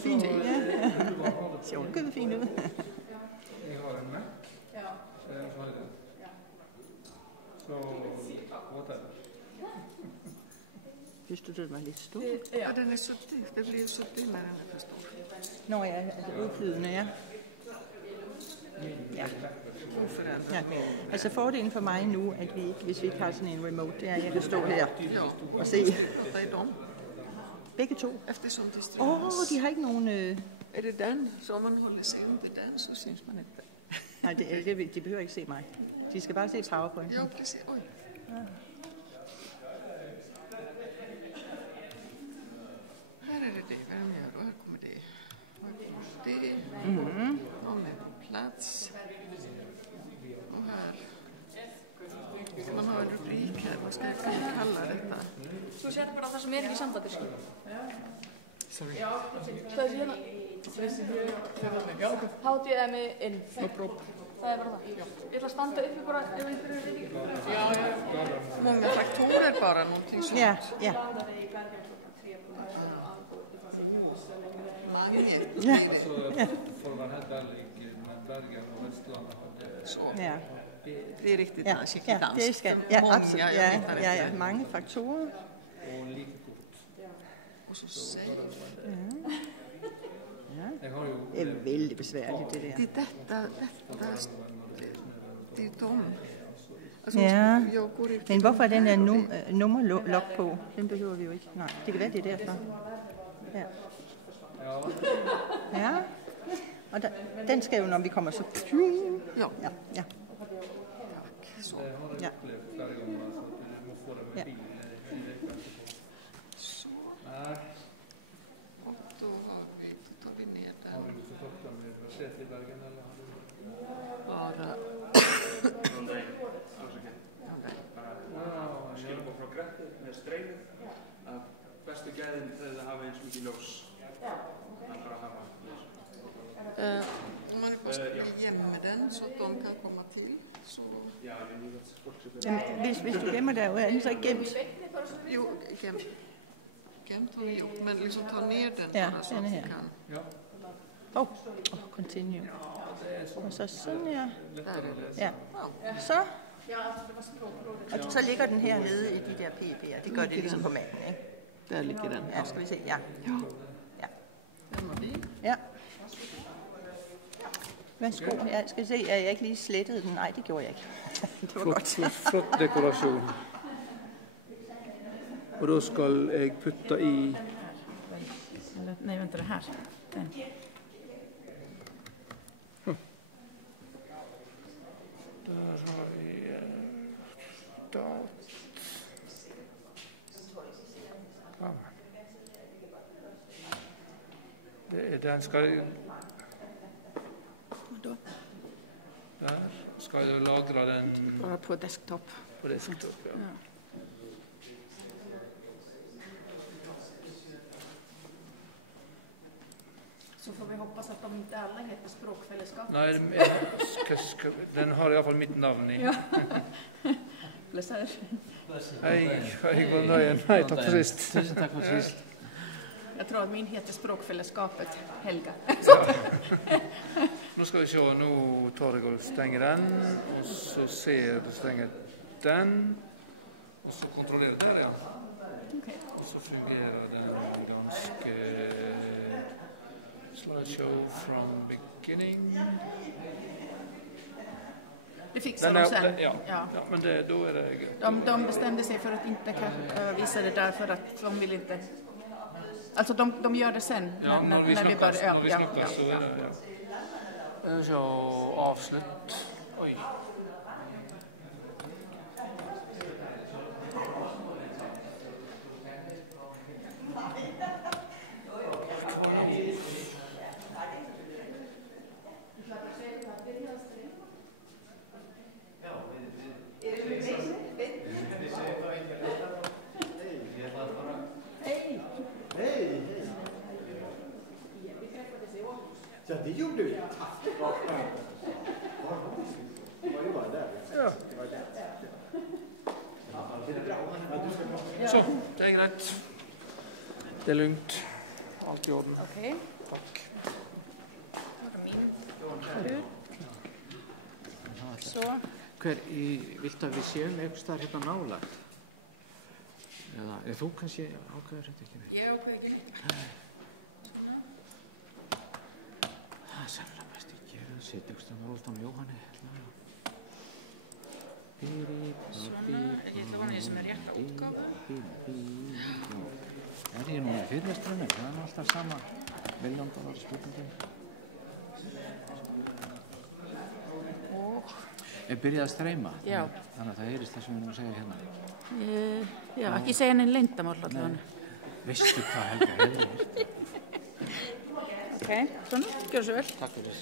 Fint, ja. Ser ovenkøbet fint ud. Jeg har en med. Ja. Så jeg har det. Så båter. Synes du, det var lidt stor? Ja, den är så dyr. Det blir ju så dyr när den är för stor. Nå ja, altså udflydende, ja. Ja. Ja. Altså fordelen for mig nu, at vi ikke, hvis vi ikke har sådan en remote, det er, at jeg kan stå her og se. Vad är de? Begge to. Eftersom de streamas. De har ikke nogen... Är det den? Så om man håller sig under den så syns man inte. Nej, de behøver ikke se mig. De skal bare se PowerPoint. Ja, precis. Oj. Ja. Här är det vad de gör. Och här kommer det. Här kommer det. De är på plats. Och här. Man har en rubrik här. Vad ska jag kalla detta? Svo setja bara það sem ekki í sandadiski. Sorry. Það hérna. HDMI inn. No problem. Það bara það. Ég ætla að standa uppi bara ef einhverju er ekki. Ja. Många faktorer bara, någonting sånt. Ja, ja. Magnet. Ja. Så får man helt ärligt med Bergen och Västlandet. Så. Ja. Det är riktigt Ja, det skal. Ja, absolut. Ja, mange faktorer. Och lika kort. Och så säger Jag har ju Det er vældig besværligt, det der. det är detta, det är de. Alltså, Ja, jag går ut. men hvorfor er den der nummerlok på? Den behøver vi jo ikke. Nej, det kan være, det er derfor. Ja. Ja. Og den skal jo, når vi kommer så... Ja. Ja, ja. Så. Ja. Ja. Så. Och då tar vi ner den. Har du försökt med Sätt i Bergen eller har du? Bara. Skilabóð frá Grettu með streymið að bestu gæðin þegar það hafa eins mikið ljós. Það bara hafa ljós. Om man måste gömma den så att de kan komma till. Så. Ja, det er lige sportsøgt. Jamen, hvis du gemmer der, er den så ikke gemt? Jo, gemt har vi gjort, men liksom ta ner den Ja, bara så den att är vi här. kan. Continue. Og så sådan her. Där är det. Ja. Så. Og så ligger den her nede i de der PP'er. Det gør det ligesom på manden, ikke? Där ligger den. Ja, skal vi se. Ja. Ja. Den var fin. Ja. Værsgo. Ja, skal vi se, at jeg ikke lige slettede den. Nej, det gjorde jeg ikke. Det var godt. Flott dekorasjon. Och då ska jag putta i... Nej, vänta, det här. Den. Där har vi... Stat. Den ska... Då. Där ska jag lagra den Bara på desktop. på desktop. Ja. Ja. Så får vi hoppas att de inte alla heter Språkfällskapet. Nej, den har i alla fall mitt namn i. Ja. Blessar. Hej, god nöjen. Nej, tack för sist. Tusen takk for sist. Jag tror att min heter Språkfällskapet Helga. Nu ska vi se, nu tar jag och stänger den och så ser jag stänger den och så kontrollerar där igen. Okej. Och så fungerar den ganska slideshow from beginning. Det fixar de sen. Ja, men då är det gött. De bestämde sig för att inte visa det där för att de vill inte... Alltså de gör det sen när vi börjar. När vi snackar så är det, ja. Så avslut. Oj. Ja, det gjorde vi. Ja. Så, det är grejt. Det är lugnt. Allt i orden. Okej. Så. Viltu að við séum einhvers staðar hérna nálægt? Eða þú kannski ákveður þetta ekki við? Ég ákveð ekki neitt. Það sannlega best að gera, setja einhvers staðar Rolf Jóhanni. Svona, ég ætla að vona því sem rétt útgáfa. Ég nú í fyrirlestrunum, það alltaf sama $1.000.000 spurningin. Byrjað að streyma? Já. Þannig að það heyrist það sem við erum að segja hérna. Já, ekki segja neinn leyndamál allavega. Veistu hvað, Helga, hefur heyrt? Ok, svona, gjör svo vel. Takk fyrir.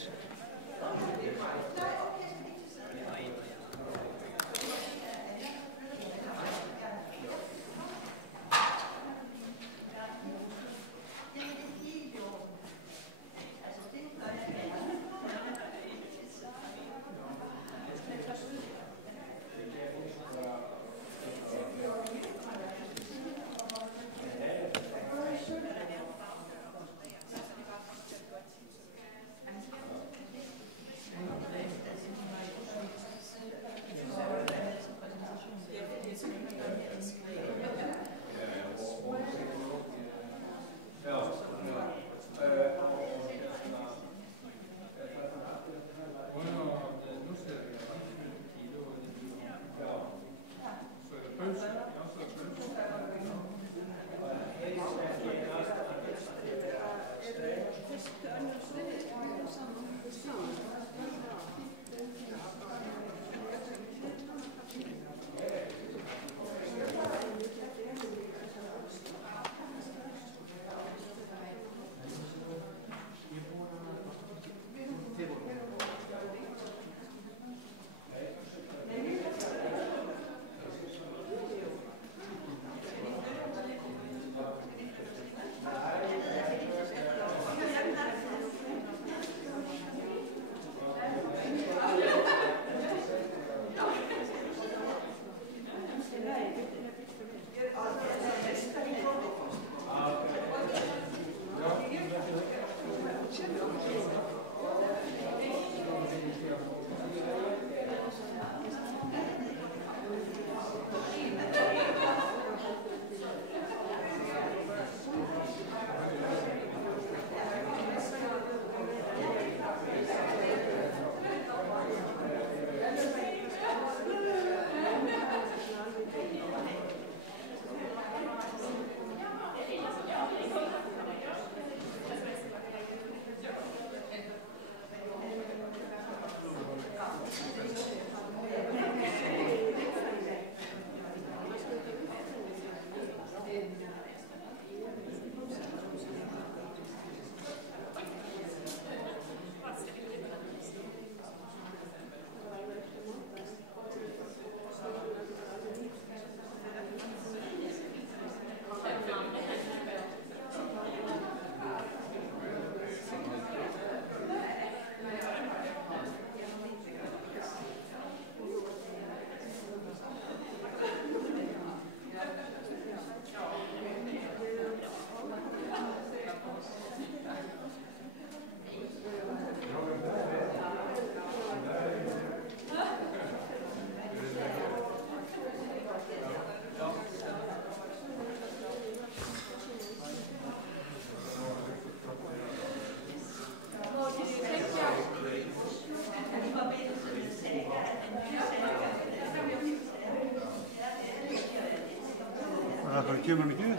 bara kemur hann ekki við?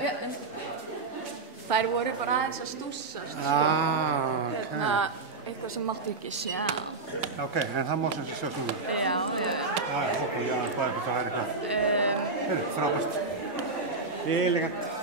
Þær voru bara aðeins að stússast. Eitthvað sem mátti ekki sjá. Ok, en það má sem sé sjá svona? Já. Ok, já, hvað er þetta? Það er eitthvað. Frábært. Elegant.